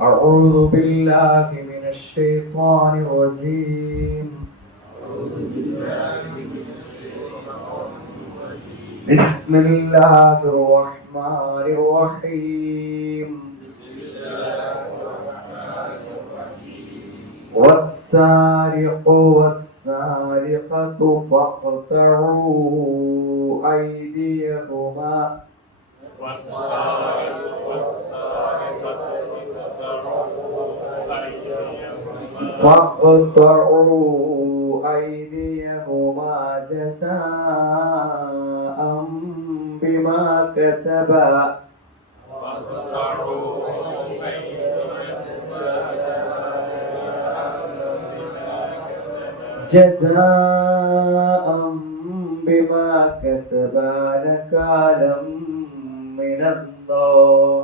أعوذ بالله من الشيطان الرجيم. بسم الله الرحمن الرحيم. والسارق والسارقة فاقطعوا أيديهما جزاء بما كسبا نكالا من الله.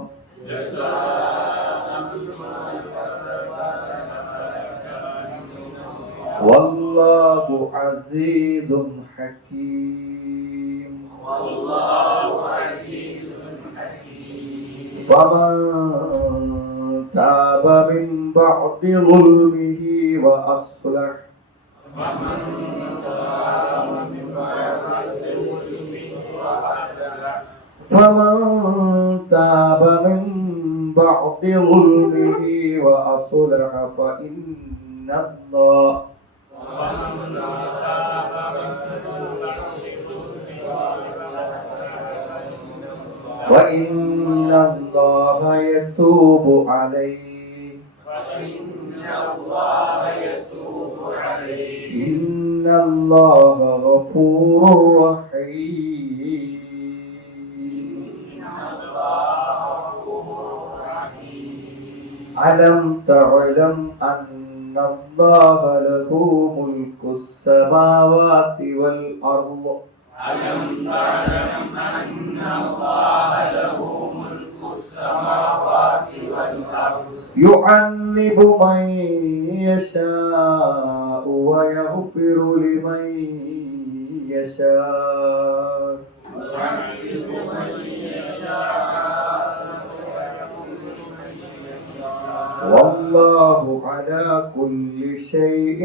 والله عزيز حكيم. فمن تاب من بعد ظلمه وأصلح فإن الله يتوب عليه. إن الله غفور رحيم. ألم تعلم أن الله له ملك السماوات والأرض. ألم تعلم أن الله له ملك السماوات والأرض يعذب من يشاء ويغفر لمن يشاء. والله على كل شيء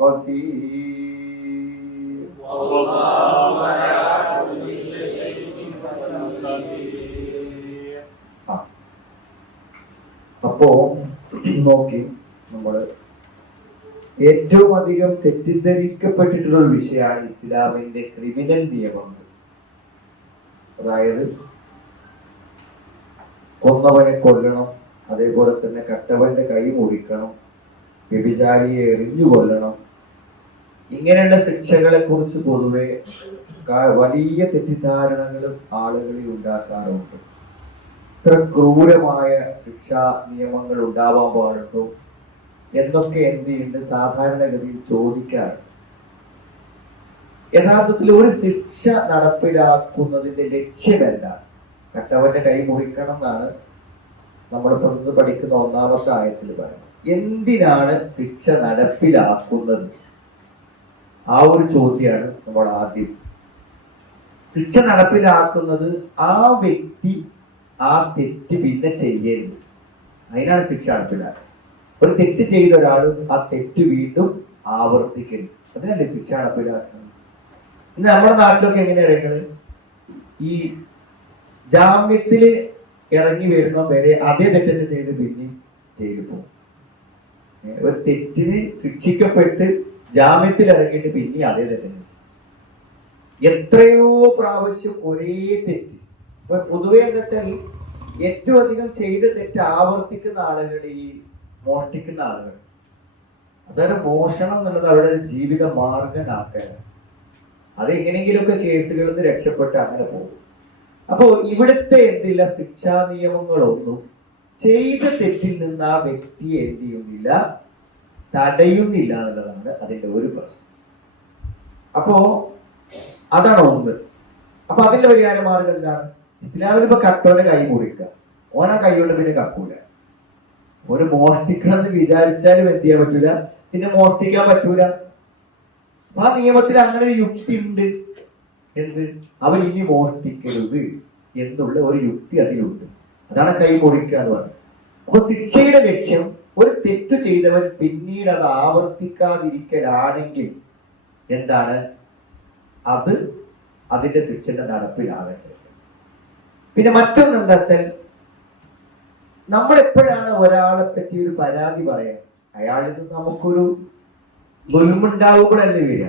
قدير. والله على كل شيء قدير. അപ്പോ നോക്കി, നമ്മൾ ഏറ്റവും അധികം തെറ്റിദ്ധരിക്കപ്പെട്ടിട്ടുള്ള ഒരു വിഷയമാണ് ഇസ്ലാമിന്റെ ക്രിമിനൽ നിയമങ്ങൾ. അതായത് കൊന്നവനെ കൊല്ലണം, അതേപോലെ തന്നെ കട്ടവന്റെ കൈ മുറിക്കണം, വ്യഭിചാരിയെ എറിഞ്ഞു കൊല്ലണം. ഇങ്ങനെയുള്ള ശിക്ഷകളെ കുറിച്ച് പൊതുവെ വലിയ തെറ്റിദ്ധാരണകളും ആളുകളിൽ ഉണ്ടാക്കാറുണ്ട്. ഇത്ര ക്രൂരമായ ശിക്ഷാ നിയമങ്ങൾ ഉണ്ടാവാൻ പാടുണ്ടോ എന്നൊക്കെ എന്ത് ചെയ്യുന്നുണ്ട് സാധാരണഗതിയിൽ ചോദിക്കാറുണ്ട്. യഥാർത്ഥത്തിൽ ഒരു ശിക്ഷ നടപ്പിലാക്കുന്നതിന്റെ ലക്ഷ്യമല്ല. കട്ടവന്റെ കൈ മുറിക്കണം എന്നാണ് നമ്മളിപ്പോൾ ഇന്ന് പഠിക്കുന്ന ഒന്നാമത്തെ ആയത്തിൽ പറയുന്നത്. എന്തിനാണ് ശിക്ഷ നടപ്പിലാക്കുന്നത്? ആ ഒരു ചോദ്യമാണ് നമ്മൾ ആദ്യം. ശിക്ഷ നടപ്പിലാക്കുന്നത് ആ വ്യക്തി ആ തെറ്റ് പിന്നെ ചെയ്യരുത്, അതിനാണ് ശിക്ഷ നടപ്പിലാക്കുന്നത്. ഒരു തെറ്റ് ചെയ്ത ഒരാൾ ആ തെറ്റ് വീണ്ടും ആവർത്തിക്കരുത്, അതിനല്ലേ ശിക്ഷ നടപ്പിലാക്കുന്നത്. ഇന്ന് നമ്മുടെ നാട്ടിലൊക്കെ എങ്ങനെയാ അറിയുന്നത്? ഈ ജാമ്യത്തില് ഇറങ്ങി വരുന്ന വരെ അതേ തെറ്റന്നെ ചെയ്ത് പിന്നെ ജയിലിൽ പോകും. ഒരു തെറ്റിന് ശിക്ഷിക്കപ്പെട്ട് ജാമ്യത്തിൽ ഇറങ്ങിയിട്ട് പിന്നെ അതേ തെറ്റന്നെ. എത്രയോ പ്രാവശ്യം ഒരേ തെറ്റ്. അപ്പൊ പൊതുവെ എന്താ വെച്ചാൽ ഏറ്റവും അധികം ചെയ്ത തെറ്റ് ആവർത്തിക്കുന്ന ആളുകൾ ഈ മോഷ്ടിക്കുന്ന ആളുകൾ. അതായത് മോഷണം എന്നുള്ളത് അവരുടെ ഒരു ജീവിത മാർഗമാക്കാനാണ്. അത് എങ്ങനെയെങ്കിലുമൊക്കെ കേസുകളിൽ നിന്ന് രക്ഷപ്പെട്ട് അങ്ങനെ പോകും. അപ്പോ ഇവിടുത്തെ എന്തില്ല, ശിക്ഷാ നിയമങ്ങളൊന്നും ചെയ്ത തെറ്റിൽ നിന്ന് ആ വ്യക്തിയെ എന്ത് ചെയ്യുന്നില്ല, തടയുന്നില്ല എന്നുള്ളതാണ് അതിന്റെ ഒരു പ്രശ്നം. അപ്പോ അതാണ് ഒന്ന്. അപ്പൊ അതിന്റെ പരിഹാര മാർഗം എന്താണ്? ഇസ്ലാമിൽ ഇപ്പൊ കട്ടോന്റെ കൈ മുറിക്കുക, ഓനാ കൈ കൊണ്ട് പിന്നെ കക്കൂല. ഒരു മോഷ്ടിക്കണം എന്ന് വിചാരിച്ചാലും എന്ത് ചെയ്യാൻ പറ്റൂല, പിന്നെ മോഷ്ടിക്കാൻ പറ്റൂല. ആ നിയമത്തിൽ അങ്ങനെ ഒരു യുക്തി ഉണ്ട്. എന്ത്? അവൻ ഇനി മോഷ്ടിക്കരുത് എന്നുള്ള ഒരു യുക്തി അതിലുണ്ട്. അതാണ് കൈ മുറിക്കുക എന്ന് പറയുന്നത്. അപ്പൊ ശിക്ഷയുടെ ലക്ഷ്യം ഒരു തെറ്റു ചെയ്തവൻ പിന്നീട് അത് ആവർത്തിക്കാതിരിക്കലാണെങ്കിൽ എന്താണ് അത് അതിന്റെ ശിക്ഷന്റെ നടപ്പിലാകട്ടെ. പിന്നെ മറ്റൊന്ന് എന്താ വെച്ചാൽ, നമ്മൾ എപ്പോഴാണ് ഒരാളെ പറ്റി ഒരു പരാതി പറയാൻ, അയാളിൽ നിന്ന് നമുക്കൊരു ദുൽമുണ്ടാകുമ്പോഴല്ലേ വരിക.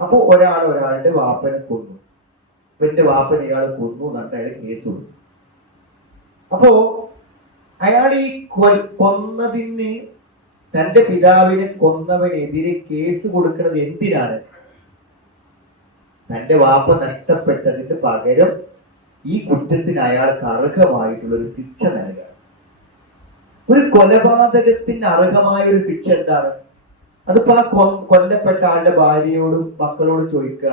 അപ്പൊ ഒരാളുടെ വാപ്പനെ കൊന്നു, എന്റെ വാപ്പനെ ഇയാൾ കൊന്നു എന്നിട്ട് അയാൾ കേസ് കൊടുത്തു. അപ്പോ അയാൾ ഈ കൊന്നതിന്, തന്റെ പിതാവിനെ കൊന്നവനെതിരെ കേസ് കൊടുക്കുന്നത് എന്തിനാണ്? തന്റെ വാപ്പ നഷ്ടപ്പെട്ടതിന് പകരം ഈ കുറ്റത്തിന് അയാൾക്ക് അർഹമായിട്ടുള്ള ഒരു ശിക്ഷ നൽകുക. ഒരു കൊലപാതകത്തിന് അർഹമായ ഒരു ശിക്ഷ എന്താണ്? അതിപ്പോ ആ കൊല്ലപ്പെട്ട ആളുടെ ഭാര്യയോടും മക്കളോടും ചോദിക്കുക,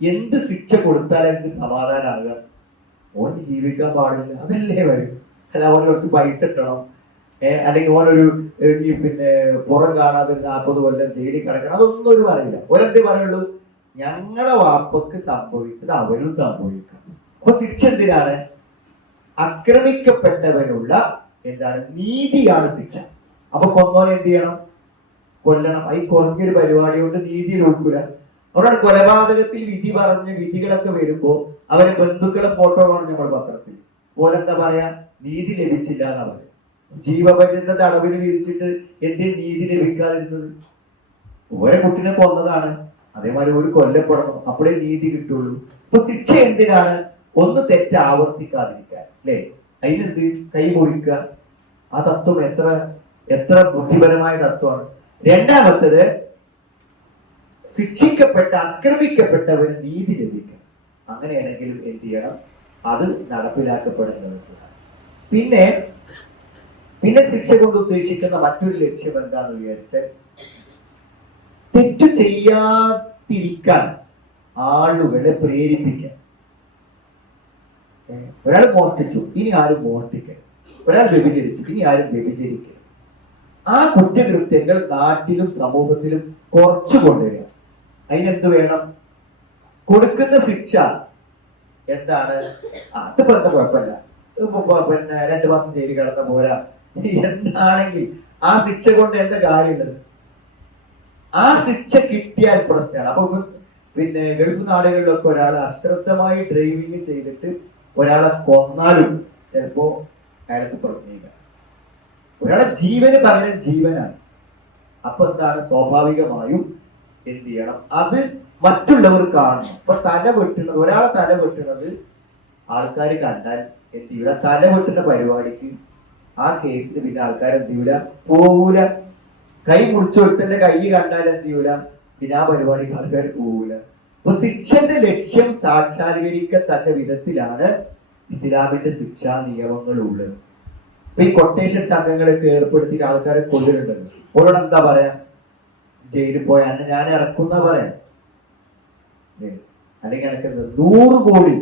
എന്ത് ശിക്ഷ കൊടുത്താൽ എനിക്ക് സമാധാനമാകുക? ഓന് ജീവിക്കാൻ പാടില്ല, അതല്ലേ വരും. അല്ല ഓന് കുറച്ച് പൈസ ഇട്ടണം, അല്ലെങ്കിൽ ഓനൊരു പിന്നെ പുറം കാണാതെ 40 കൊല്ലം ജയിലിൽ കിടക്കണം, അതൊന്നും ഒരു പറയില്ല. ഒരെന്തേ പറയുള്ളൂ, ഞങ്ങളെ വാപ്പക്ക് സംഭവിച്ചത് അവരും സംഭവിക്കണം. അപ്പൊ ശിക്ഷ എന്തിനാണ്? ആക്രമിക്കപ്പെട്ടവനുള്ള എന്താണ് നീതിയാണ് ശിക്ഷ. അപ്പൊ കൊന്നോനെ എന്ത് ചെയ്യണം? കൊല്ലണം. ഈ കുറഞ്ഞൊരു പരിപാടി കൊണ്ട് നീതിയിൽ ഉൾക്കൂല. അവരുടെ കൊലപാതകത്തിൽ വിധി പറഞ്ഞ വിധികളൊക്കെ വരുമ്പോ അവരെ ബന്ധുക്കളെ ഫോട്ടോ കാണും നമ്മൾ പത്രത്തിൽ. പോലെ എന്താ പറയാ, നീതി ലഭിച്ചില്ല എന്നാ പറയാ. ജീവപര്യന്ത തടവിന് വിധിച്ചിട്ട് എന്തേ നീതി ലഭിക്കാതിരുന്നത്? ഓരോ കുട്ടിനെ കൊന്നതാണ്, അതേമാതിരി ഒരു കൊല്ലപ്പെടണം, അപ്പോഴേ നീതി കിട്ടുള്ളൂ. അപ്പൊ ശിക്ഷ എന്തിനാണ്? ഒന്ന് തെറ്റ് ആവർത്തിക്കാതിരിക്കാൻ, അല്ലേ? അതിനെന്ത്? കൈ മുറിക്കുക. ആ തത്വം എത്ര ബുദ്ധിപരമായ തത്വമാണ്. രണ്ടാമത്തത്, ശിക്ഷിക്കപ്പെട്ട ആക്രമിക്കപ്പെട്ടവന് നീതി ലഭിക്കണം. അങ്ങനെയാണെങ്കിൽ എന്ത് ചെയ്യണം? അത് നടപ്പിലാക്കപ്പെടുന്നത്. പിന്നെ ശിക്ഷ കൊണ്ട് ഉദ്ദേശിക്കുന്ന മറ്റൊരു ലക്ഷ്യം എന്താന്ന് വിചാരിച്ചാൽ, തെറ്റു ചെയ്യാതിരിക്കാൻ ആളുകളെ പ്രേരിപ്പിക്കാൻ. ഒരാൾ മോഷ്ടിച്ചു, ഇനി ആരും മോഷ്ടിക്കരുത്. ഒരാൾ വ്യഭിചരിച്ചു, ഇനി ആരും വ്യഭിചരിക്കരുത്. ആ കുറ്റകൃത്യങ്ങൾ നാട്ടിലും സമൂഹത്തിലും കുറച്ചു കൊണ്ടുവരിക. അതിനെന്ത് വേണം? കൊടുക്കുന്ന ശിക്ഷ എന്താണ്? അതിപ്പോ എന്താ കുഴപ്പമില്ല, പിന്നെ 2 മാസം ജയിലിൽ കിടന്ന പോരാ എന്നാണെങ്കിൽ ആ ശിക്ഷ കൊണ്ട് എന്താ കാര്യമുള്ളത്? ആ ശിക്ഷ കിട്ടിയാൽ പ്രശ്നമാണ്. അപ്പൊ പിന്നെ ഗൾഫ് നാടുകളിലൊക്കെ ഒരാൾ അശ്രദ്ധമായി ഡ്രൈവിംഗ് ചെയ്തിട്ട് ഒരാളെ കൊന്നാലും ചിലപ്പോ അയാൾക്ക് പ്രശ്നമില്ല. ഒരാളെ ജീവന് പകരം ജീവനാണ്. അപ്പൊ എന്താണ്? സ്വാഭാവികമായും എന്ത് ചെയ്യണം? അത് മറ്റുള്ളവർ കാണണം. ഇപ്പൊ തല വെട്ടുന്നത്, ഒരാളെ തല വെട്ടുന്നത് ആൾക്കാർ കണ്ടാൽ എന്ത് ചെയ്യൂല? തല വെട്ടുന്ന പരിപാടിക്ക് ആ കേസിന് പിന്നെ ആൾക്കാർ എന്ത് ചെയ്യൂല? പോകൂല. കൈ മുറിച്ചൊരുത്തന്റെ കൈ കണ്ടാൽ എന്ത് ചെയ്യൂല? പിന്നെ ആ പരിപാടിക്ക് ആൾക്കാർ പോകൂല. അപ്പൊ ശിക്ഷന്റെ ലക്ഷ്യം സാക്ഷാത്കരിക്കത്തക്ക വിധത്തിലാണ് ഇസ്ലാമിന്റെ ശിക്ഷാ നിയമങ്ങൾ ഉള്ളത്. അപ്പൊ ഈ കൊട്ടേഷൻ സംഘങ്ങളൊക്കെ ഏർപ്പെടുത്തിയിട്ട് ആൾക്കാരെ കൊല്ലുന്നുണ്ടല്ലോ. ഓരോട് എന്താ പറയാ? ജയിലിൽ പോയ അന്നെ ഞാൻ ഇറക്കുന്ന പറയാം, അല്ലെങ്കിൽ എനിക്ക് 100 കോടി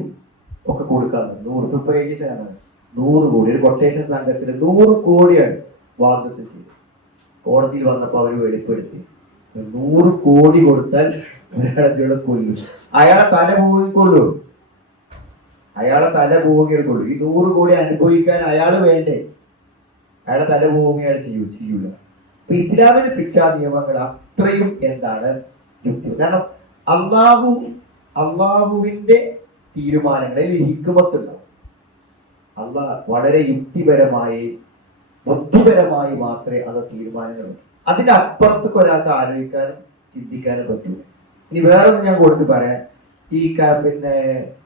ഒക്കെ കൊടുക്കാൻ 100 പേജസ് ആണ്. 100 കോടി ഒരു കൊട്ടേഷൻ സംഘത്തിന് 100 കോടിയാണ് വാഗ്ദത്തം ചെയ്തത്. കോടതിയിൽ വന്നപ്പോ അവര് വെളിപ്പെടുത്തി 100 കോടി കൊടുത്താൽ ഒരാളെ കൊല്ലും. അയാളെ തല പോയിക്കൊള്ളൂ, അയാളെ തല പോവുകയുള്ളൂ. ഈ 100 കോടി അനുഭവിക്കാൻ അയാൾ വേണ്ടേ? അയാളെ തല പോവുകയാണ് ചെയ്യൂല. അപ്പൊ ഇസ്ലാമിന്റെ ശിക്ഷാ നിയമങ്ങൾ അത്രയും എന്താണ് യുക്തി. കാരണം അള്ളാഹുവിന്റെ തീരുമാനങ്ങളിൽ ഹിക്മത്ത് ഉണ്ടാവും. അള്ളാഹ് വളരെ യുക്തിപരമായി ബുദ്ധിപരമായി മാത്രമേ അത് തീരുമാനങ്ങളുള്ളൂ. അതിന്റെ അപ്പുറത്തേക്ക് ഒരാൾക്ക് ആലോചിക്കാനും ചിന്തിക്കാനും പറ്റൂല. ഇനി വേറൊന്നും ഞാൻ കൊടുത്ത് പറയാം. ഈ പിന്നെ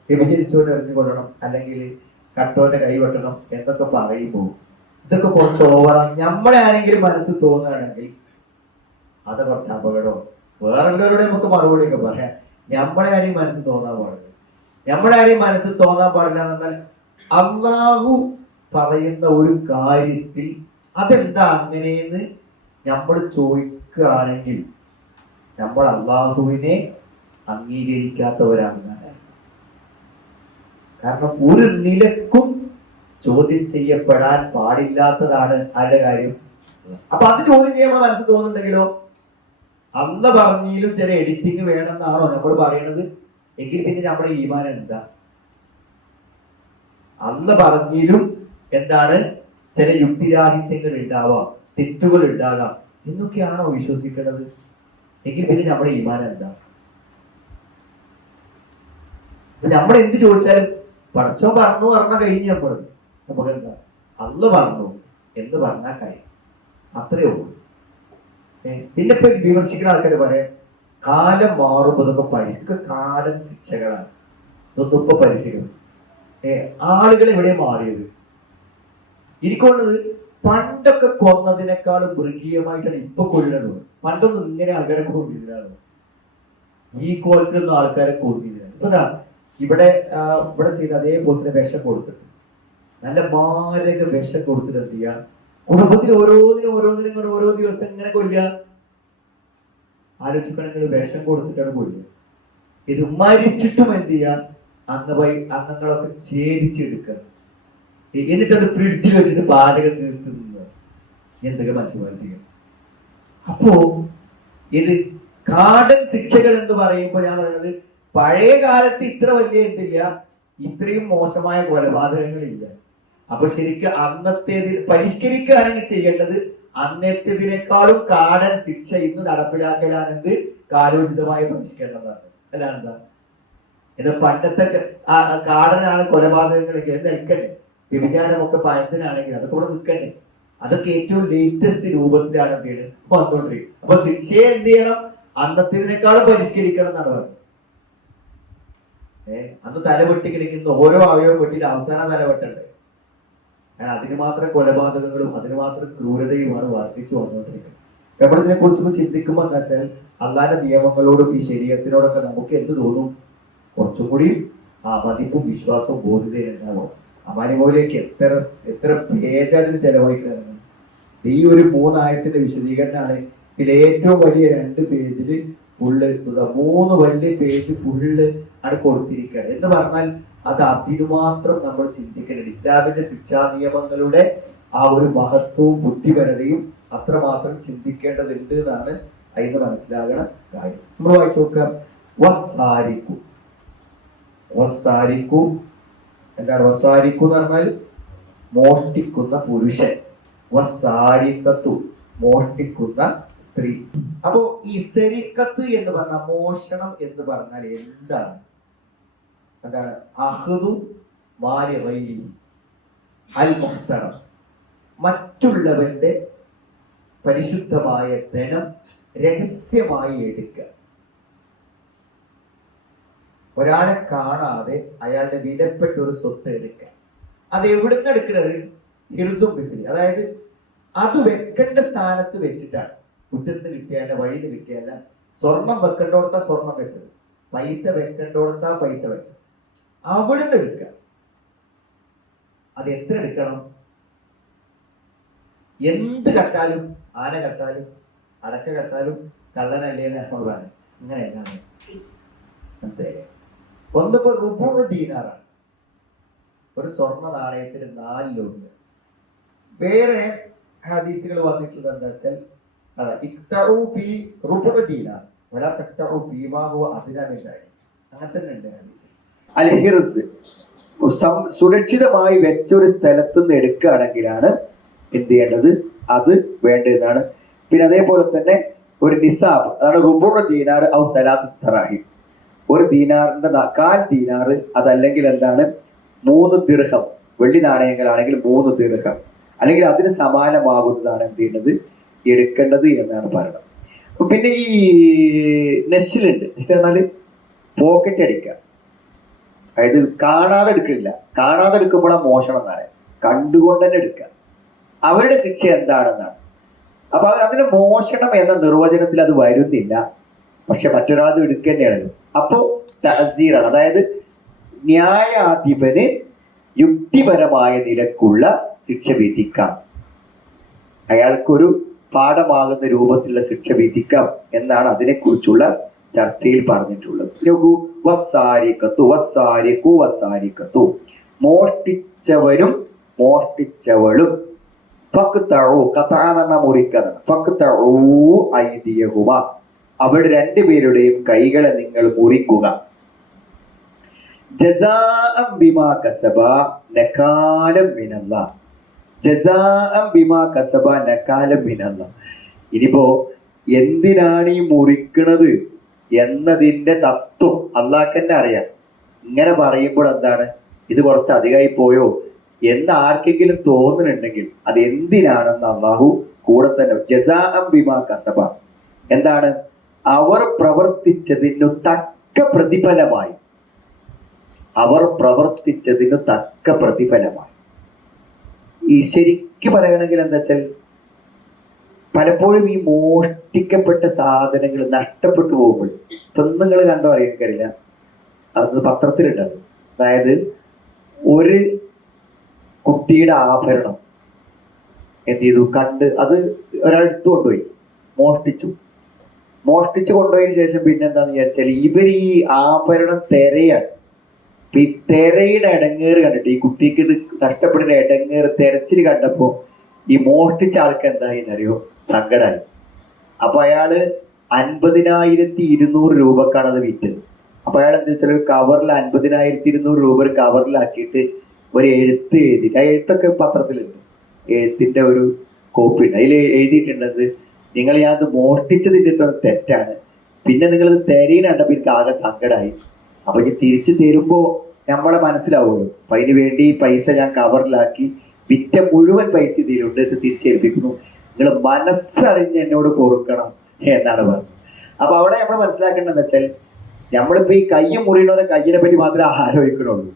വ്യഭിചരിച്ചോണ്ട് എറിഞ്ഞു കൊല്ലണം, അല്ലെങ്കിൽ കട്ടോന്റെ കൈ വെട്ടണം എന്നൊക്കെ പറയുമ്പോൾ ഇതൊക്കെ കുറച്ച് ഓവറാണ്. നമ്മളെ ആരെങ്കിലും മനസ്സ് തോന്നുകയാണെങ്കിൽ അത് കുറച്ച് അപകടവും. വേറെല്ലാവരോടെ നമുക്ക് മറുപടിയൊക്കെ പറയാം. നമ്മളെ ആരെയും മനസ്സ് തോന്നാൻ പാടില്ല. നമ്മളെ ആരെയും മനസ്സ് തോന്നാൻ പാടില്ല എന്നാൽ അള്ളാഹു പറയുന്ന ഒരു കാര്യത്തിൽ അതെന്താ അങ്ങനെയെന്ന് നമ്മൾ ചോദിക്കുകയാണെങ്കിൽ നമ്മൾ അള്ളാഹുവിനെ അംഗീകരിക്കാത്തവരാണ്. കാരണം ഒരു നിലക്കും ചോദ്യം ചെയ്യപ്പെടാൻ പാടില്ലാത്തതാണ് ആരുടെ കാര്യം. അപ്പൊ അത് ചോദ്യം ചെയ്യുമ്പോൾ മനസ്സ് തോന്നുന്നുണ്ടെങ്കിലോ അന്ന് പറഞ്ഞാലും ചില എഡിറ്റിംഗ് വേണമെന്നാണോ നമ്മൾ പറയണത്? എങ്കിൽ പിന്നെ നമ്മുടെ ഈമാൻ എന്താ? അന്ന് പറഞ്ഞാലും എന്താണ് ചില യുക്തിരാഹിത്യങ്ങൾ ഉണ്ടാവാം, തെറ്റുകൾ ഉണ്ടാകാം എന്നൊക്കെയാണോ വിശ്വസിക്കേണ്ടത്? എങ്കിൽ പിന്നെ നമ്മുടെ ഈമാൻ എന്താ? നമ്മൾ എന്ത് ചോദിച്ചാലും പടച്ചോൻ പറഞ്ഞു പറഞ്ഞാൽ കഴിഞ്ഞ് നമുക്ക് എന്താ അല്ല പറഞ്ഞു എന്ന് പറഞ്ഞാൽ കഴിയും, അത്രേ ഉള്ളൂ. പിന്നെ ഇപ്പൊ വിമർശിക്കുന്ന ആൾക്കാർ പറയാം കാലം മാറുമ്പോൾ ഇതൊക്കെ കാലം ശിക്ഷകളാണ്, ഇതൊന്നും ഇപ്പൊ പരിശീലനം. ആളുകൾ എവിടെ മാറിയത്? എനിക്കൊണ്ടത് പണ്ടൊക്കെ കൊന്നതിനേക്കാളും മൃഗീയമായിട്ടാണ് ഇപ്പൊ കൊല്ലുന്നത്. പണ്ടൊന്നും ഇങ്ങനെ ആൾക്കാരെ കൊന്നിരുന്നതാണ്, ഈ കോലത്തിലൊന്നും ആൾക്കാരെ കൊന്നിരുന്നത്. ഇപ്പൊ ഇവിടെ ചെയ്ത അതേപോലെ തന്നെ വിഷം കൊടുത്തിട്ട്, നല്ല മാരക വിഷം കൊടുത്തിട്ട് എന്ത് ചെയ്യാ, കുടുംബത്തിൽ ഓരോന്നിനും ഓരോ ദിവസം ഇങ്ങനെ കൊല്ലുക. ആലോചിക്കണമെങ്കിൽ വിഷം കൊടുത്തിട്ടാണ് കൊല്ലുക. ഇത് മരിച്ചിട്ടും എന്ത് ചെയ്യാ, അംഗങ്ങളൊക്കെ ഛേദിച്ചെടുക്കുക, എന്നിട്ട് അത് ഫ്രിഡ്ജിൽ വെച്ചിട്ട് പാചകം തീർത്ത് നിന്നത്. എന്തൊക്കെ മനുഷ്യന്മാർ ചെയ്യണം? അപ്പോ ഇത് കാടൻ ശിക്ഷകൾ എന്ന് പറയുമ്പോൾ ഞാൻ പറയുന്നത് പഴയ കാലത്ത് ഇത്ര വലിയ എന്തില്ല, ഇത്രയും മോശമായ കൊലപാതകങ്ങളില്ല. അപ്പൊ ശരിക്കും അന്നത്തേതിൽ പരിഷ്കരിക്കുകയാണെങ്കിൽ ചെയ്യേണ്ടത് അന്നത്തേതിനേക്കാളും കാടൻ ശിക്ഷ ഇന്ന് നടപ്പിലാക്കലാണെന്ന് കാലോചിതമായ പരിഷ്കരണമാണ്. അല്ലാന്താ ഇത് പണ്ടത്തെ കാടനാണ് കൊലപാതകങ്ങളൊക്കെ എന്ന് നിൽക്കണ്ടേ, വ്യഭിചാരമൊക്കെ പഴത്തിനാണെങ്കിൽ അതൊക്കെ ഇവിടെ നിൽക്കണ്ടേ. അതൊക്കെ ഏറ്റവും ലേറ്റസ്റ്റ് രൂപത്തിലാണ് എന്ത് ചെയ്യണം വന്നുകൊണ്ടിരിക്കുന്നത്. അപ്പൊ ശിക്ഷയെ എന്ത് ചെയ്യണം, അന്നത്തേതിനേക്കാളും പരിഷ്കരിക്കണം എന്നാണ് പറയുന്നത്. അന്ന് തലവെട്ടിക്കിടക്കുന്ന ഓരോ അവയവം വെട്ടിയിട്ട് അവസാന തലവെട്ടണ്ടേ. അതിന് മാത്രം കൊലപാതകങ്ങളും അതിന് മാത്രം ക്രൂരതയുമാണ് വർദ്ധിച്ചു വന്നുകൊണ്ടിരിക്കുന്നത്. നമ്മൾ ഇതിനെ കുറിച്ചൊക്കെ ചിന്തിക്കുമ്പോൾ എന്താ വെച്ചാൽ അള്ളാന്റെ നിയമങ്ങളോടും ഈ ശരീരത്തിനോടൊക്കെ നമുക്ക് എന്ത് തോന്നും, കുറച്ചും കൂടി മതിപ്പും വിശ്വാസവും ബോധ്യതയും ഉണ്ടാവും. അമാനിമോയിലേക്ക് എത്ര പേജ് അതിന് ചെലവഴിക്കുന്നത്. ഈ ഒരു 3 ആയത്തിന്റെ വിശദീകരണമാണ് ഇതിൽ ഏറ്റവും വലിയ 2 പേജില് ഫുള്ള്, 3 വലിയ പേജ് ഫുള്ള് ആണ് കൊടുത്തിരിക്കുകയാണ്. എന്ന് പറഞ്ഞാൽ അത് അതിനുമാത്രം നമ്മൾ ചിന്തിക്കേണ്ടത്. ഇസ്ലാമിന്റെ ശിക്ഷാ നിയമങ്ങളുടെ ആ ഒരു മഹത്വവും ബുദ്ധിപരതയും അത്രമാത്രം ചിന്തിക്കേണ്ടതുണ്ട് എന്നാണ് അതിന് മനസ്സിലാകണ കാര്യം. നമ്മൾ വായിച്ചു നോക്കാം. വസാരിക്കു എന്താണ്? വസാരിക്കു എന്ന് പറഞ്ഞാൽ മോഷ്ടിക്കുന്ന പുരുഷൻ, വസാരിക്കത്തു മോഷ്ടിക്കുന്ന സ്ത്രീ. അപ്പോ ഈ സരിക്കത്ത് എന്ന് പറഞ്ഞ മോഷണം എന്ന് പറഞ്ഞാൽ എന്താണ്? എന്താണ്? അഹ്ദു മാലി ഗൈരി അൽ മുഹ്തറം, മറ്റുള്ളവന്റെ പരിശുദ്ധമായ ധനം രഹസ്യമായി എടുക്കുക. ഒരാളെ കാണാതെ അയാളുടെ വിലപ്പെട്ട ഒരു സ്വത്ത് എടുക്കുക. അത് എവിടുന്ന് എടുക്കുന്നത്? ഹിർസും ബിത്തിരി, അതായത് അത് വെക്കേണ്ട സ്ഥാനത്ത് വെച്ചിട്ടാണ്. മുറ്റത്ത് കിട്ടിയല്ല, വഴിന്ന് കിട്ടിയല്ല. സ്വർണം വെക്കേണ്ടോടത്താ സ്വർണം വെച്ചത്, പൈസ വെക്കേണ്ടോടത്താ പൈസ വെച്ചത്. അവിടുന്ന് എടുക്കുക. അത് എത്ര എടുക്കണം? എന്ത് കട്ടാലും, ആന കട്ടാലും അടക്ക കട്ടാലും കള്ളനല്ലേ നമ്മൾ പറഞ്ഞു. ഇങ്ങനെയല്ല, മനസ്സിലായില്ലേ? ഒന്നിപ്പോ റുബൂർ ദീനാറാണ്, ഒരു സ്വർണ്ണ നാണയത്തിന് 4 ലോണ്ട്. വേറെ ഹദീസുകൾ വന്നിട്ടുള്ളത് എന്താ വെച്ചാൽ അങ്ങനെ തന്നെ ഉണ്ട് ഹദീസ്. അൽഹിർസ് സുരക്ഷിതമായി വെച്ചൊരു സ്ഥലത്ത് നിന്ന് എടുക്കുകയാണെങ്കിലാണ് എന്ത് ചെയ്യേണ്ടത്, അത് വേണ്ടതാണ്. പിന്നെ അതേപോലെ തന്നെ ഒരു നിസാബ്, അതാണ് റുബുഉ ദീനാർ ഔ സലാത്തു ദറാഹിം, ഒരു ദീനാറിന്റെ 4 ദീനാർ, അതല്ലെങ്കിൽ എന്താണ് 3 ദിർഹം, വെള്ളി നാണയങ്ങളാണെങ്കിൽ 3 ദിർഹം, അല്ലെങ്കിൽ അതിന് സമാനമാകുന്നതാണ് എന്ത് ചെയ്യുന്നത്, എടുക്കേണ്ടത് എന്നാണ് പറയുന്നത്. പിന്നെ ഈ നെസ്റ്റിലുണ്ട്, നെസ്റ്റ് എന്നാൽ പോക്കറ്റ് അടിക്കുക, അതായത് കാണാതെ എടുക്കില്ല. കാണാതെ എടുക്കുമ്പോഴാണ് മോഷണം എന്നാണ്, കണ്ടുകൊണ്ട് തന്നെ എടുക്കുക. അവരുടെ ശിക്ഷ എന്താണെന്നാണ്. അപ്പൊ അതിന് മോഷണം എന്ന നിർവചനത്തിൽ അത് വരുന്നില്ല, പക്ഷെ മറ്റൊരാൾ എടുക്കുക തന്നെയാണ്. അപ്പോ തഅസീറാണ്, അതായത് ന്യായാധിപന് യുക്തിപരമായ നിലക്കുള്ള ശിക്ഷ വിധിക്കാം, അയാൾക്കൊരു പാഠമാകുന്ന രൂപത്തിലുള്ള ശിക്ഷ വിധിക്കാം എന്നാണ് അതിനെക്കുറിച്ചുള്ള ചർച്ചയിൽ പറഞ്ഞിട്ടുള്ളത്. മോഷ്ടിച്ചവനും മോഷ്ടിച്ചവളും അവരുടെ 2 പേരുടെയും കൈകളെ നിങ്ങൾ മുറിക്കുക. ജസാഅൻ ബിമാ കസബ നകാലം മിനല്ലാഹ്, ജസാഅൻ ബിമാ കസബ നകാലം മിനല്ലാഹ്. ഇനിയിപ്പോ എന്തിനാണ് ഈ മുറിക്കണത് എന്നതിന്റെ തത്വം അള്ളാഹ്ക്കെന്നെ അറിയാം. ഇങ്ങനെ പറയുമ്പോൾ എന്താണ് ഇത് കുറച്ച് അധികമായി പോയോ എന്ന് ആർക്കെങ്കിലും തോന്നുന്നുണ്ടെങ്കിൽ അത് എന്തിനാണെന്ന് അള്ളാഹു കൂടെ തന്നെ ജസാഅൻ ബിമാ കസബ, എന്താണ് അവർ പ്രവർത്തിച്ചതിനു തക്ക പ്രതിഫലമായി, അവർ പ്രവർത്തിച്ചതിനു തക്ക പ്രതിഫലമായി. ഈ ശരിക്ക് പറയണമെങ്കിൽ എന്താ വെച്ചാൽ പലപ്പോഴും ഈ മോഷ്ടിക്കപ്പെട്ട സാധനങ്ങൾ നഷ്ടപ്പെട്ടു പോകുമ്പോൾ പെണ്ണുങ്ങൾ കണ്ടോ അറിയാൻ അത് പത്രത്തിലുണ്ടത്. അതായത് ഒരു കുട്ടിയുടെ ആഭരണം എന്ത് ചെയ്തു, കണ്ട് അത് ഒരാളെടുത്ത് കൊണ്ടുപോയി മോഷ്ടിച്ചു കൊണ്ടുപോയതിന് ശേഷം പിന്നെന്താന്ന് വിചാരിച്ചാൽ ഇവർ ഈ ആഭരണം തെരയാണ്. ഈ തെരയുടെ ഇടങ്ങേറ് കണ്ടിട്ട് ഈ കുട്ടിക്ക് ഇത് നഷ്ടപ്പെടുന്ന ഇടങ്ങേറ് തെരച്ചിൽ കണ്ടപ്പോ ഈ മോഷ്ടിച്ച ആൾക്ക് എന്തായിന്നറിയോ, സങ്കടമായി. അപ്പൊ അയാള് 50,200 രൂപക്കാണ് അത് വിറ്റത്. അപ്പൊ അയാൾ എന്താ വെച്ചാൽ കവറിൽ 50,200 രൂപ ഒരു കവറിലാക്കിയിട്ട് ഒരു എഴുത്ത് എഴുതി, ആ എഴുത്തൊക്കെ പത്രത്തിലുണ്ട്, എഴുത്തിന്റെ ഒരു കോപ്പി ഉണ്ട്. അതിൽ എഴുതിയിട്ടുണ്ടത് നിങ്ങൾ ഞാനത് മോഷ്ടിച്ചതിൻ്റെ തെറ്റാണ്, പിന്നെ നിങ്ങളിത് തെരയിൽ കണ്ടപ്പോൾ എനിക്ക് ആകെ സങ്കടമായി. അപ്പൊ ഇനി തിരിച്ചു തരുമ്പോ നമ്മളെ മനസ്സിലാവുള്ളൂ. അപ്പൊ അതിന് വേണ്ടി പൈസ ഞാൻ കവറിലാക്കി വിറ്റ മുഴുവൻ പൈസ ഇതിലുണ്ട് എന്ന് തിരിച്ചേൽപ്പിക്കുന്നു, നിങ്ങൾ മനസ്സറിഞ്ഞ് എന്നോട് പൊറുക്കണം എന്നാണ് പറഞ്ഞത്. അപ്പൊ അവിടെ നമ്മൾ മനസ്സിലാക്കേണ്ടതെന്ന് വെച്ചാൽ നമ്മളിപ്പോ ഈ കൈ മുറിയണവരെ കയ്യിനെ പറ്റി മാത്രമേ ആലോചിക്കണുള്ളൂ.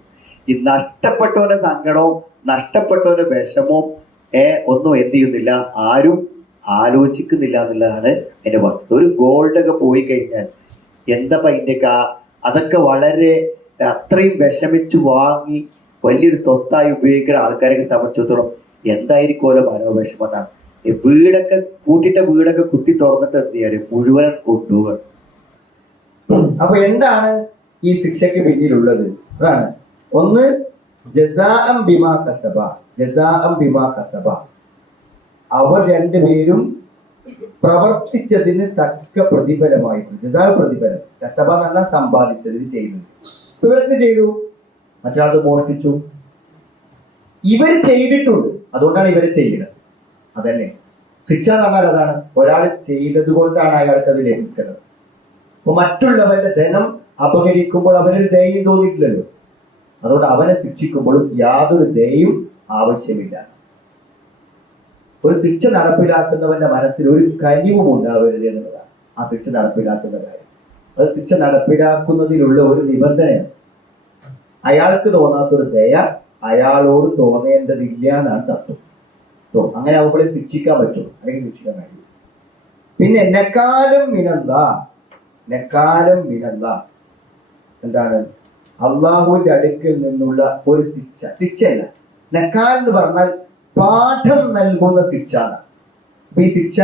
ഈ നഷ്ടപ്പെട്ടവന്റെ സങ്കടവും നഷ്ടപ്പെട്ടവന്റെ വിഷമവും ഒന്നും എന്ത് ചെയ്യുന്നില്ല, ആരും ആലോചിക്കുന്നില്ല എന്നുള്ളതാണ് എന്റെ വസ്തുത. ഒരു ഗോൾഡൊക്കെ പോയി കഴിഞ്ഞാൽ എന്താ അതിൻ്റെയൊക്കെ അതൊക്കെ വളരെ അത്രയും വിഷമിച്ച് വാങ്ങി വലിയൊരു സ്വത്തായി ഉപയോഗിക്കുന്ന ആൾക്കാരെ സംബന്ധിച്ചിടത്തോളം എന്തായിരിക്കുമല്ലോ മനോവിഷമം എന്നാണ്. വീടൊക്കെ കൂട്ടിട്ട വീടൊക്കെ കുത്തി തുറന്നിട്ട് എന്ത് ചെയ്യാറ് മുഴുവൻ കൊണ്ടുപോകാൻ. അപ്പൊ എന്താണ് ഈ ശിക്ഷയ്ക്ക് പിന്നിലുള്ളത്? അതാണ് ഒന്ന്, ജസാഅൻ ബിമാ കസബ, ജസാഅൻ ബിമാ കസബ. അവർ രണ്ടുപേരും പ്രവർത്തിച്ചതിന് തക്ക പ്രതിഫലമായിട്ടുണ്ട്. ജസാ പ്രതിഫലം, കസബ എന്ന് പറഞ്ഞാൽ സമ്പാദിച്ചതിന് ചെയ്തത്. ഇവരെന്ത് ചെയ്തു? മറ്റൊരാൾക്ക് മോഷ്ടിച്ചു. ഇവർ ചെയ്തിട്ടുണ്ട്, അതുകൊണ്ടാണ് ഇവരെ ചെയ്യുന്നത്. അതന്നെ ശിക്ഷ എന്ന് പറഞ്ഞാൽ അതാണ്, ഒരാൾ ചെയ്തത് കൊണ്ടാണ് അയാൾക്ക് അത് ലഭിക്കുന്നത്. അപ്പൊ മറ്റുള്ളവന്റെ ധനം അപഹരിക്കുമ്പോൾ അവനൊരു ദയം തോന്നിയിട്ടില്ലല്ലോ, അതുകൊണ്ട് അവനെ ശിക്ഷിക്കുമ്പോഴും യാതൊരു ദയും ആവശ്യമില്ല. ഒരു ശിക്ഷ നടപ്പിലാക്കുന്നവന്റെ മനസ്സിൽ ഒരു കനിവും ഉണ്ടാവരുത് എന്നുള്ളതാണ് ആ ശിക്ഷ നടപ്പിലാക്കുന്ന കാര്യം. അത് ശിക്ഷ നടപ്പിലാക്കുന്നതിലുള്ള ഒരു നിബന്ധനയാണ്. അയാൾക്ക് തോന്നാത്തൊരു ദയ അയാളോട് തോന്നേണ്ടതില്ല എന്നാണ് തത്വം. അങ്ങനെ ആവുമ്പോഴേ ശിക്ഷിക്കാൻ പറ്റുള്ളൂ, അല്ലെങ്കിൽ ശിക്ഷിക്കാൻ കഴിയും. പിന്നെ നെക്കാലം മിനല്ല എന്താണ്? അള്ളാഹുവിന്റെ അടുക്കൽ നിന്നുള്ള ഒരു ശിക്ഷ. ശിക്ഷയല്ല, നെക്കാൽ എന്ന് പറഞ്ഞാൽ പാഠം നൽകുന്ന ശിക്ഷ. അപ്പൊ ഈ ശിക്ഷ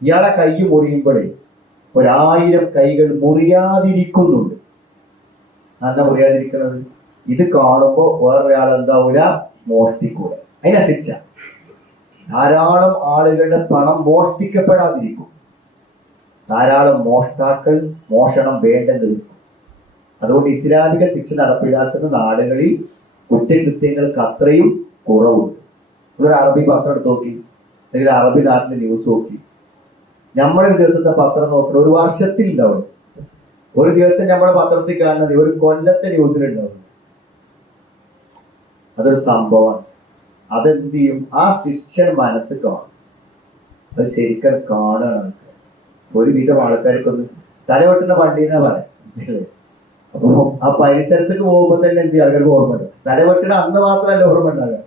ഇയാളെ കൈ മുറിയുമ്പോഴേ 1000 കൈകൾ മുറിയാതിരിക്കുന്നുണ്ട്. എന്താ മുറിയാതിരിക്കുന്നത്? ഇത് കാണുമ്പോ വേറൊരാൾ എന്താവൂല, മോഷ്ടിക്കൂല. അതിനാ ശിക്ഷ. ധാരാളം ആളുകളുടെ പണം മോഷ്ടിക്കപ്പെടാതിരിക്കും. ധാരാളം മോഷ്ടാക്കൾ മോഷണം വേണ്ടെന്ന് വെക്കും. അതുകൊണ്ട് ഇസ്ലാമിക ശിക്ഷ നടപ്പിലാക്കുന്ന നാടുകളിൽ കുറ്റകൃത്യങ്ങൾക്ക് അത്രയും കുറവുണ്ട്. ഒരു അറബി പത്രം എടുത്ത് നോക്കി, അല്ലെങ്കിൽ അറബി നാട്ടിലെ ന്യൂസ് നോക്കി, നമ്മളൊരു ദിവസത്തെ പത്രം നോക്കണം, ഒരു വർഷത്തിൽ ഉണ്ടാവും. ഒരു ദിവസം നമ്മളെ പത്രത്തിൽ കാണുന്നത് ഒരു കൊല്ലത്തെ ന്യൂസിലുണ്ടാവും. അതൊരു സംഭവമാണ്. അതെന്ത് ചെയ്യും? ആ ശിക്ഷ മനസ്സ് കാണും. അത് ശരിക്കും കാണുകയാണ്. ഒരുവിധം ആൾക്കാർക്കൊന്ന് തലവെട്ടുന്ന പള്ളിന്നാ പറയാം. അപ്പൊ ആ പരിസരത്തേക്ക് പോകുമ്പോൾ തന്നെ എന്ത് ചെയ്യും? ആൾക്കാർക്ക് ഓർമ്മ ഉണ്ടാവും. തലവെട്ടണ അന്ന് മാത്രമല്ല ഓർമ്മ ഉണ്ടാകുക,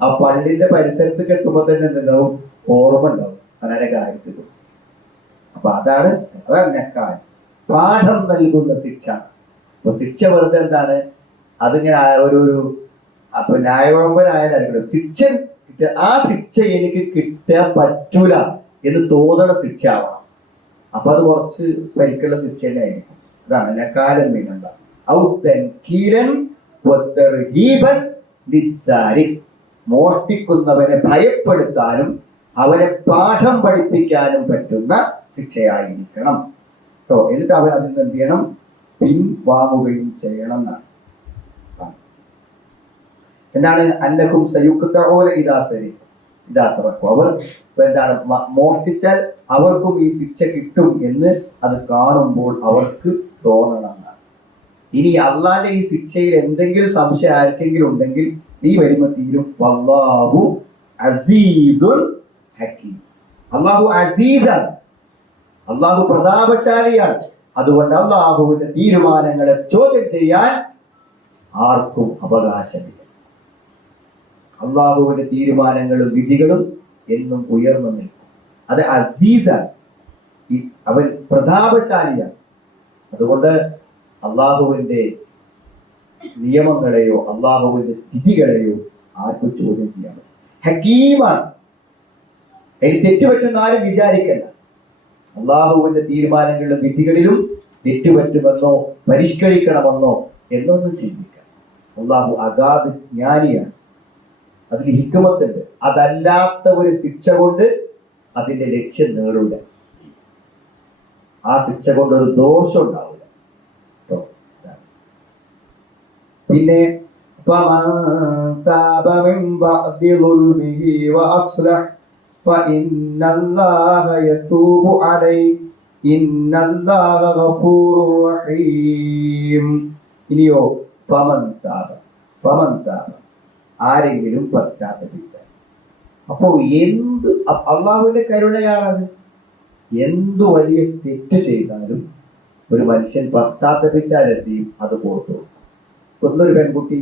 ആ പള്ളിന്റെ പരിസരത്തേക്ക് എത്തുമ്പോൾ തന്നെ എന്തുണ്ടാവും? ഓർമ്മ ഉണ്ടാവും അങ്ങനെ കാര്യത്തെ കുറിച്ച്. അപ്പൊ അതാണ് നെക്കാൽ, പാഠം നൽകുന്ന ശിക്ഷ. അപ്പൊ ശിക്ഷ വെറുതെ എന്താണ്? അതിങ്ങനെ ഒരു അപ്പൊ ന്യായവമ്പനായാലും ശിക്ഷ ആ ശിക്ഷ എനിക്ക് കിട്ടാൻ പറ്റൂല എന്ന് തോന്നണ ശിക്ഷ ആവണം. അപ്പൊ അത് കുറച്ച് പരിക്കുള്ള ശിക്ഷ തന്നെ ആയിരിക്കും. അതാണ് നെക്കാലം മിനല്ല ഔ തൻകീലൻ വതർഹീബൻ ലിസ്സാരിഖ്. മോഷ്ടിക്കുന്നവനെ ഭയപ്പെടുത്താനും അവനെ പാഠം പഠിപ്പിക്കാനും പറ്റുന്ന ശിക്ഷയായിരിക്കണം കേട്ടോ. എന്നിട്ട് അവൻ അതിൽ നിന്ന് എന്ത് ചെയ്യണം? പിൻവാങ്ങുകയും ചെയ്യണം എന്നാണ്. എന്താണ്? അന്നക്കും സയുക്തഊന ഇദാ സരി, ഇതാസറക്കും. അവർ എന്താണ് മോഷ്ടിച്ചാൽ അവർക്കും ഈ ശിക്ഷ കിട്ടും എന്ന് അത് കാണുമ്പോൾ അവർക്ക് തോന്നണം എന്നാണ്. ഇനി അള്ളാന്റെ ഈ ശിക്ഷയിൽ എന്തെങ്കിലും സംശയം ആർക്കെങ്കിലും ഉണ്ടെങ്കിൽ നീ വരുമ്പോ തീരും. വല്ലാഹു അസീസുൻ ഹക്കീം. അള്ളാഹു അസീസാണ്, അള്ളാഹു പ്രതാപശാലിയാണ്. അതുകൊണ്ട് അള്ളാഹുവിന്റെ തീരുമാനങ്ങളെ ചോദ്യം ചെയ്യാൻ ആർക്കും അവകാശമില്ല. അള്ളാഹുവിന്റെ തീരുമാനങ്ങളും വിധികളും എന്നും ഉയർന്നു നിൽക്കും. അത് അസീസാണ്, അവൻ പ്രതാപശാലിയാണ്. അതുകൊണ്ട് അള്ളാഹുവിന്റെ നിയമങ്ങളെയോ അള്ളാഹുവിന്റെ വിധികളെയോ ആർക്കും ചോദ്യം ചെയ്യാൻ പറ്റും. ഹക്കീമാണ്, ഇനി തെറ്റുപറ്റുന്ന ആരും വിചാരിക്കേണ്ട. അള്ളാഹുവിന്റെ തീരുമാനങ്ങളിലും വിധികളിലും തെറ്റുപറ്റുമെന്നോ പരിഷ്കരിക്കണമെന്നോ എന്നൊന്നും ചിന്തിക്കാം. അള്ളാഹു അഗാധ ജ്ഞാനിയാണ്, അതിന് ഹിക്മത്തുണ്ട്. അതല്ലാത്ത ഒരു ശിക്ഷ കൊണ്ട് അതിന്റെ ലക്ഷ്യം നേടില്ല, ആ ശിക്ഷ കൊണ്ട് ഒരു ദോഷം ഉണ്ടാവില്ല. പിന്നെ فإن الله يتوب عليه إن الله غفور رحيم. ഇനിയോ ഫമൻ താബ ആരെങ്കിലും പശ്ചാത്തപിച്ചാൽ. അപ്പോൾ എന്ത് അള്ളാഹുവിന്റെ കരുണയാണത്. എന്തു വലിയ തെറ്റ് ചെയ്താലും ഒരു മനുഷ്യൻ പശ്ചാത്തപിച്ചാൽ എന്ത് ചെയ്യും? അത് പുറത്തു. ഒന്നൊരു പെൺകുട്ടി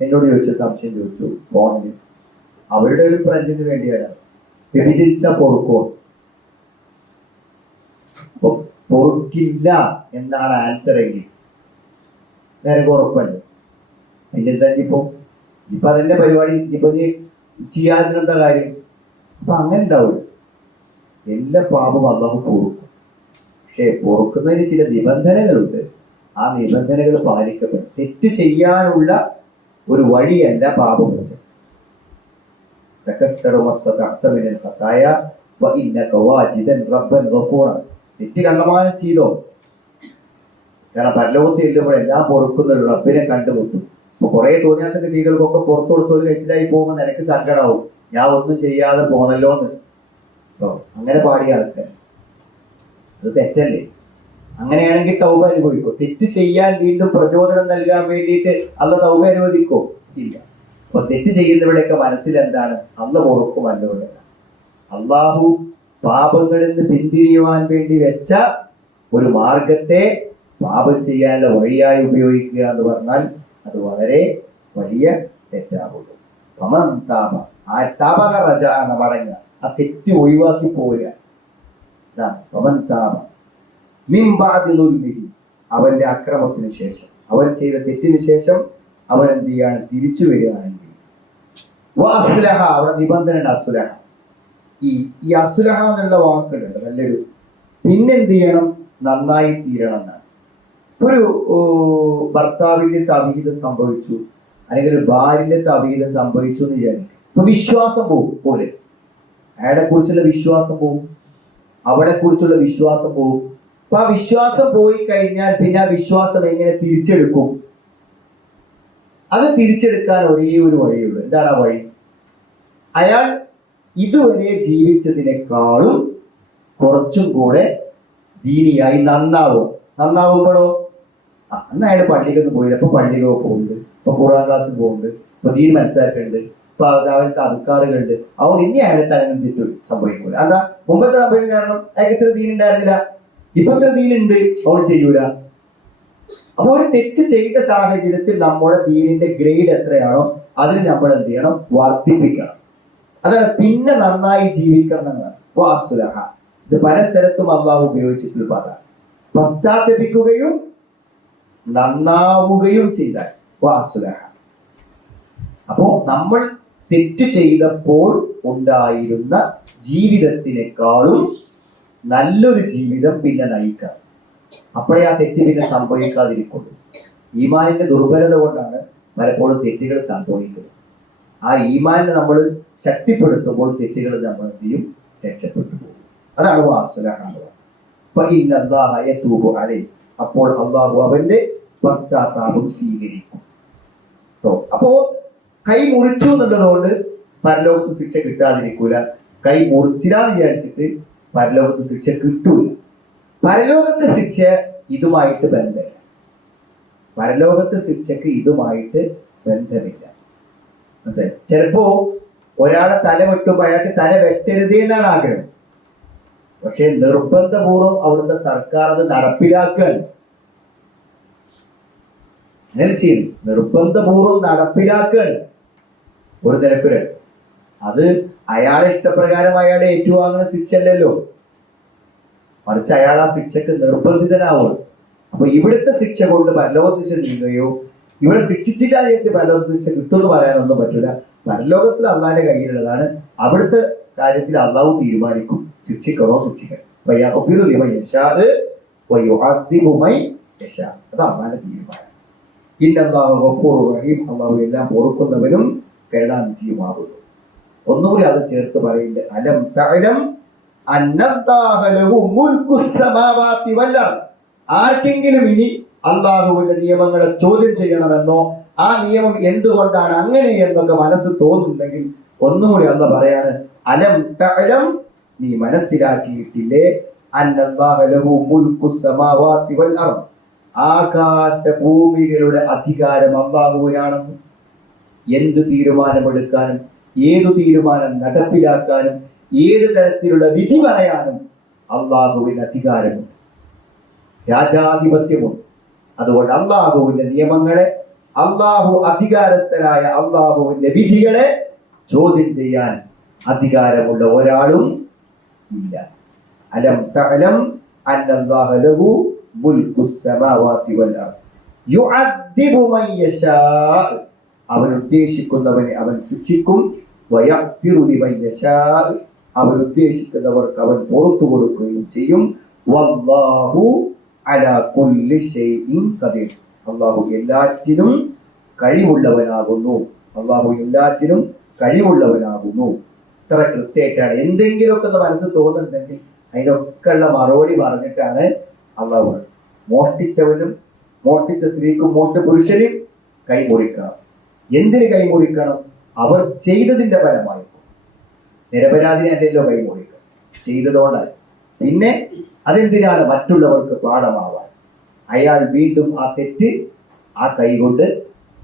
എന്നോട് സംശയം ചോദിച്ചു ഫോണിൽ. അവരുടെ ഒരു ഫ്രണ്ടിന് വേണ്ടിയാണ് വ്യഭിചരിച്ച പൊറുക്കോ? പൊറുക്കില്ല എന്നാണ് ആൻസർ എങ്കിൽ നേരെ ഉറപ്പല്ലേ. പിന്നെന്താ ഇപ്പൊ അതിന്റെ പരിപാടി ഇപ്പൊ ചെയ്യാതിനെന്താ കാര്യം? അപ്പൊ അങ്ങനെ ഉണ്ടാവില്ല. എല്ലാ പാപവും അള്ളാഹു പൊറുക്കും. പക്ഷെ പൊറുക്കുന്നതിന് ചില നിബന്ധനകളുണ്ട്. ആ നിബന്ധനകൾ പാലിക്കപ്പെടും. തെറ്റ് ചെയ്യാനുള്ള ഒരു വഴിയല്ല പാപമോചനം. തെറ്റ് കണ്ടമാനം ചെയ്തോ, കാരണം പരലോകത്ത് ചെല്ലുമ്പോൾ എല്ലാം പൊറുക്കുന്ന ഒരു റബ്ബിനെ കണ്ടുമുട്ടും. അപ്പൊ കുറെ തോന്നിയാസൊക്കെ ചെയ്തവർക്കൊക്കെ പുറത്തു കൊടുത്തൊരു കഴിച്ചിലായി പോകുമ്പോൾ നിനക്ക് സങ്കടാവും, ഞാൻ ഒന്നും ചെയ്യാതെ പോന്നല്ലോന്ന്. അങ്ങനെ പാടിയ ആൾക്കാർ, അത് തെറ്റല്ലേ? അങ്ങനെയാണെങ്കിൽ തൗബ അനുഭവിക്കോ? തെറ്റ് ചെയ്യാൻ വീണ്ടും പ്രചോദനം നൽകാൻ വേണ്ടിയിട്ട് അല്ല തൗബ അനുവദിക്കോ? ഇല്ല. അപ്പൊ തെറ്റ് ചെയ്യുന്നവരുടെയൊക്കെ മനസ്സിൽ എന്താണ്? അല്ല പൊറുക്കുമല്ലോ. അള്ളാഹു പാപങ്ങളിൽ നിന്ന് പിന്തിരിയുവാൻ വേണ്ടി വെച്ച ഒരു മാർഗത്തെ പാപം ചെയ്യാനുള്ള വഴിയായി ഉപയോഗിക്കുക എന്ന് പറഞ്ഞാൽ അത് വളരെ വലിയ തെറ്റാകുള്ളൂ. പമൻ താപ, ആ താപക റജ എന്ന മടങ്ങുക, ആ തെറ്റ് ഒഴിവാക്കി പോവുക. ഇതാണ് പമൻ താപ മിംബാദിലുൽമിഹി, അവന്റെ അക്രമത്തിന് ശേഷം, അവൻ ചെയ്ത തെറ്റിന് ശേഷം അവൻ എന്ത് ചെയ്യാണ്? തിരിച്ചു വരികയാണെങ്കിൽ അസ്ലഹ, അവിടെ നിബന്ധന ഉണ്ട്. അസുലഹ, ഈ അസുലഹ എന്നുള്ള വാക്കുണ്ടല്ലോ നല്ലൊരു. പിന്നെന്ത് ചെയ്യണം? നന്നായി തീരണം എന്നാണ്. ഒരു ഭർത്താവിന്റെ അവിഹിതം സംഭവിച്ചു, അല്ലെങ്കിൽ ഒരു ഭാര്യന്റെ അവിഹിതം സംഭവിച്ചു എന്ന് വിചാരിക്കും. ഇപ്പൊ വിശ്വാസം പോകും പോലെ, അയാളെ കുറിച്ചുള്ള വിശ്വാസം പോകും, അവളെ കുറിച്ചുള്ള വിശ്വാസം പോകും. അപ്പൊ ആ വിശ്വാസം പോയി കഴിഞ്ഞാൽ പിന്നെ ആ വിശ്വാസം എങ്ങനെ തിരിച്ചെടുക്കും? അത് തിരിച്ചെടുക്കാൻ ഒരേ ഒരു വഴിയുള്ളൂ. എന്താണ് ആ വഴി? അയാൾ ഇതുവരെ ജീവിച്ചതിനേക്കാളും കുറച്ചും കൂടെ ദീനിയായി നന്നാവുമ്പോഴോ അന്ന് അയാൾ പള്ളിക്കൊന്നും പോയില്ല, അപ്പൊ പള്ളിക്കൊക്കെ പോകുന്നുണ്ട്, ഇപ്പൊ ഖുർആൻ ക്ലാസ്സിൽ പോകുന്നുണ്ട്, ഇപ്പൊ ദീൻ മനസ്സിലാക്കുന്നുണ്ട്, ഇപ്പൊ രാവിലത്തെ അധികാറുകളുണ്ട്. അതുകൊണ്ട് ഇനി അയാളെ തലങ്ങൾ തെറ്റു സംഭവിക്കൂല. അതാ മുമ്പത്തെ സംഭവിക്കും. കാരണം അയാൾക്ക് ഇത്ര ദീൻ ഉണ്ടായിരുന്നില്ല, ഇപ്പത്തെ ദീനുണ്ട്, അവൾ ചെയ്യൂല. അപ്പൊ ഒരു തെറ്റ് ചെയ്ത സാഹചര്യത്തിൽ നമ്മുടെ ദീനിന്റെ ഗ്രേഡ് എത്രയാണോ അതിന് നമ്മൾ എന്ത് ചെയ്യണം? വർദ്ധിപ്പിക്കണം. അതാണ് പിന്നെ നന്നായി ജീവിക്കണം എന്നാണ്. വാസുലഹ, ഇത് പല സ്ഥലത്തും അള്ളാഹു ഉപയോഗിച്ചിട്ടുള്ള പദമാണ്. പശ്ചാത്തപിക്കുകയും നന്നാവുകയും ചെയ്താൽ വാസുലഹ. അപ്പോ നമ്മൾ തെറ്റ് ചെയ്തപ്പോൾ ഉണ്ടായിരുന്ന ജീവിതത്തിനേക്കാളും നല്ലൊരു ജീവിതം പിന്നെ നയിക്കാം. അപ്പോഴേ ആ തെറ്റ് പിന്നെ സംഭവിക്കാതിരിക്കുള്ളൂ. ഈമാനിന്റെ ദുർബലത കൊണ്ടാണ് പലപ്പോഴും തെറ്റുകൾ സംഭവിക്കുന്നത്. ആ ഈമാനിനെ നമ്മൾ ശക്തിപ്പെടുത്തുമ്പോൾ തെറ്റുകൾ നമ്മൾ എന്ത് ചെയ്യും? രക്ഷപ്പെട്ടു പോകും. അതാണ് വാസുലഹ. അപ്പോൾ അള്ളാഹു അവന്റെ പശ്ചാത്താപം സ്വീകരിക്കും. അപ്പോ കൈ മുറിച്ചു എന്നുള്ളതുകൊണ്ട് പരലോകത്ത് ശിക്ഷ കിട്ടാതിരിക്കൂല. കൈ മുറിച്ചില്ലാന്ന് വിചാരിച്ചിട്ട് പരലോകത്ത് ശിക്ഷ കിട്ടൂല. പരലോകത്തെ ശിക്ഷ ഇതുമായിട്ട് ബന്ധമില്ല. പരലോകത്തെ ശിക്ഷക്ക് ഇതുമായിട്ട് ബന്ധമില്ല. മനസ്സിലായി? ചിലപ്പോ ഒരാളെ തല വെട്ടുമ്പോ അയാൾക്ക് തല വെട്ടരുതേ എന്നാണ് ആഗ്രഹം. പക്ഷെ നിർബന്ധപൂർവ്വം അവിടുത്തെ സർക്കാർ അത് നടപ്പിലാക്കുകയാണ്. അങ്ങനെ ചെയ്യും, നിർബന്ധപൂർവ്വം നടപ്പിലാക്കുകയാണ് ഒരു നിരക്കുകൾ. അത് അയാളെ ഇഷ്ടപ്രകാരം അയാളെ ഏറ്റുവാങ്ങുന്ന ശിക്ഷ അല്ലല്ലോ, മറിച്ച് അയാൾ ആ ശിക്ഷക്ക് നിർബന്ധിതനാവുക. അപ്പൊ ഇവിടുത്തെ ശിക്ഷ കൊണ്ട് പരലോക ശിക്ഷ നീങ്ങുകയോ ഇവിടെ ശിക്ഷിച്ചില്ല വിചാരിച്ച് പരലോക ശിക്ഷ കിട്ടുമെന്ന് പറയാനൊന്നും പറ്റില്ല. പരലോകത്തിൽ അള്ളാന്റെ കയ്യിലുള്ളതാണ്. അവിടുത്തെ കാര്യത്തിൽ അള്ളാഹു തീരുമാനിക്കും ശിക്ഷിക്കണോ ശിക്ഷിക്കണം. അത് അള്ളാന്റെ തീരുമാനം. ഇന്നല്ലാഹു ഗഫൂറുർ റഹീം, അള്ളാഹു എല്ലാം പൊറുക്കുന്നവനും കരുണാനിധിയുമാകുന്നു. ഒന്നുകൂടി അത് ചേർത്ത് പറയുന്നുണ്ട്, അലം തഅലം അന്നല്ലാഹ ലഹു മുൽക്കുസ് സമാവാതി വൽ അർദ്. ആർക്കെങ്കിലും ഇനി അള്ളാഹുവിന്റെ നിയമങ്ങളെ ചോദ്യം ചെയ്യണമെന്നോ ആ നിയമം എന്തുകൊണ്ടാണ് അങ്ങനെ എന്നൊക്കെ മനസ്സ് തോന്നുന്നുണ്ടെങ്കിൽ ഒന്നുകൂടി അള്ളാഹ് പറയാണ്, അലം തഅലം, നീ മനസ്സിലാക്കിയിട്ടില്ലേ, അന്നല്ലാഹ ലഹു മുൽക്കുസ് സമാവാതി വൽ അർദ്, ആകാശ ഭൂമികളുടെ അധികാരം അള്ളാഹുവിനാണെന്ന്. എന്ത് തീരുമാനമെടുക്കാനും ഏതു തീരുമാനം നടപ്പിലാക്കാനും ഏത് തരത്തിലുള്ള വിധി പറയാനും അള്ളാഹുവിന് അധികാരമുണ്ട്, രാജാധിപത്യമുണ്ട്. അതുകൊണ്ട് അള്ളാഹുവിന്റെ നിയമങ്ങളെ, അള്ളാഹു അധികാരസ്ഥനായ അള്ളാഹുവിന്റെ വിധികളെ ചോദ്യം ചെയ്യാൻ അധികാരമുള്ള ഒരാളും ഇല്ല. അലം തഅലം അന്നല്ലാഹ ലഹു മുൽക്കുസ് സമാവാതി വൽ അർദ് യുഅദ്ദിബു മൻ യശാ, അവൻ ഉദ്ദേശിക്കുന്നവനെ അവൻ ശിക്ഷിക്കും. വയഗ്ഫിറു ലിമൻ യശാ, അവൻ ഉദ്ദേശിക്കുന്നവർക്ക് അവൻ പുറത്തു കൊടുക്കുകയും ചെയ്യും. വല്ലാഹു അലാ കുല്ലി ഷൈഇൻ ഖദീർ, അല്ലാഹു എല്ലാറ്റിനും കഴിവുള്ളവനാകുന്നു. അല്ലാഹു എല്ലാറ്റിനും കഴിവുള്ളവനാകുന്നു. ഇത്ര കൃത്യമായിട്ടാണ്. എന്തെങ്കിലുമൊക്കെ ഒന്ന് മനസ്സിൽ തോന്നുന്നുണ്ടെങ്കിൽ അതിനൊക്കെ ഉള്ള മറുപടി പറഞ്ഞിട്ടാണ് അല്ലാഹു. മോഷ്ടിച്ചവനും മോഷ്ടിച്ച സ്ത്രീക്കും മോഷ്ടിച്ച പുരുഷനും കൈമുറിക്കണം. എന്തിന് കൈമുറിക്കണം? അവർ ചെയ്തതിന്റെ ഫലമായി. നിരപരാധിനെ അല്ലല്ലോ കൈമുറിക്കണം, ചെയ്തതുകൊണ്ടല്ല. പിന്നെ അതെന്തിനാണ്? മറ്റുള്ളവർക്ക് പാഠമാവാൻ. അയാൾ വീണ്ടും ആ തെറ്റ് ആ കൈകൊണ്ട്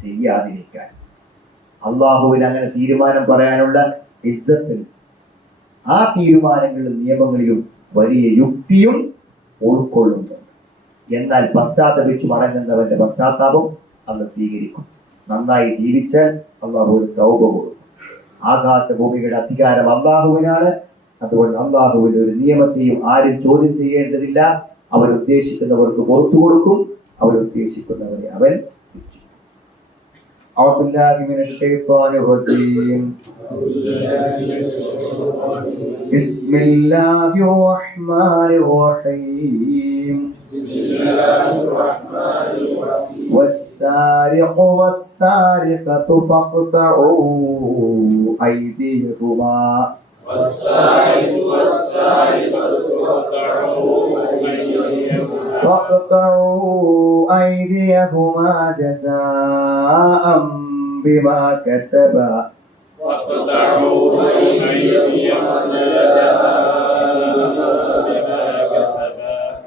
ചെയ്യാതിരിക്കാൻ. അള്ളാഹുവിന് അങ്ങനെ തീരുമാനം പറയാനുള്ള ഇസ്സത്തിൽ ആ തീരുമാനങ്ങളിലും നിയമങ്ങളിലും വലിയ യുക്തിയും ഉൾക്കൊള്ളുന്നുണ്ട്. എന്നാൽ പശ്ചാത്തപിച്ചു മടങ്ങുന്നവന്റെ പശ്ചാത്താപം അന്ന് സ്വീകരിക്കും. നന്നായി ജീവിച്ചാൽ അള്ളാഹു ഒരു തൗബ കൊടുക്കും. ആകാശഭൂമിയുടെ അധികാരം അള്ളാഹുവിനാണ്. അതുകൊണ്ട് അള്ളാഹുവിന്റെ ഒരു നിയമത്തെയും ആരും ചോദ്യം ചെയ്യേണ്ടതില്ല. അവൻ ഉദ്ദേശിക്കുന്നവർക്ക് പുറത്തു കൊടുക്കും, അവൻ ഉദ്ദേശിക്കുന്നവരെ അവൻ ശിക്ഷിക്കും. أعوذ بالله من الشيطان الرجيم. بسم الله الرحمن الرحيم. والسارق والسارقة فاقطعوا أيديهما. فاقطعوا أيديهما جزاء بما كسبا.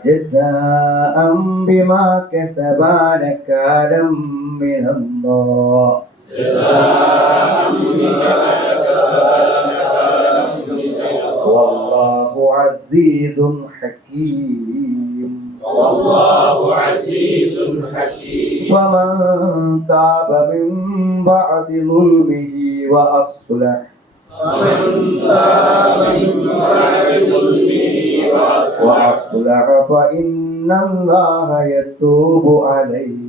جزاء بما كسبا نكالا من الله. والله عزيز حكيم. فمن تاب من بعد ظلمه وأصلح فإن الله يتوب عليه.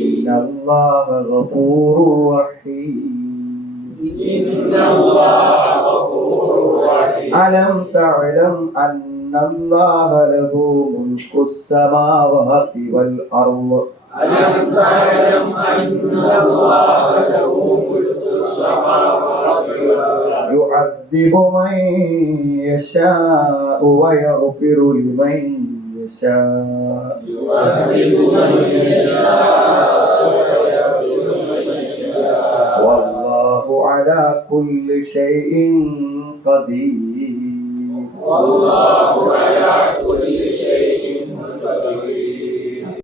إن الله غفور رحيم. ألم تعلم أن الله له ملك السماوات والأرض. يعذب من يشاء ويغفر لمن يشاء يعذب من يشاء ويغفر من يشاء والله على كل شيء قدير والله على كل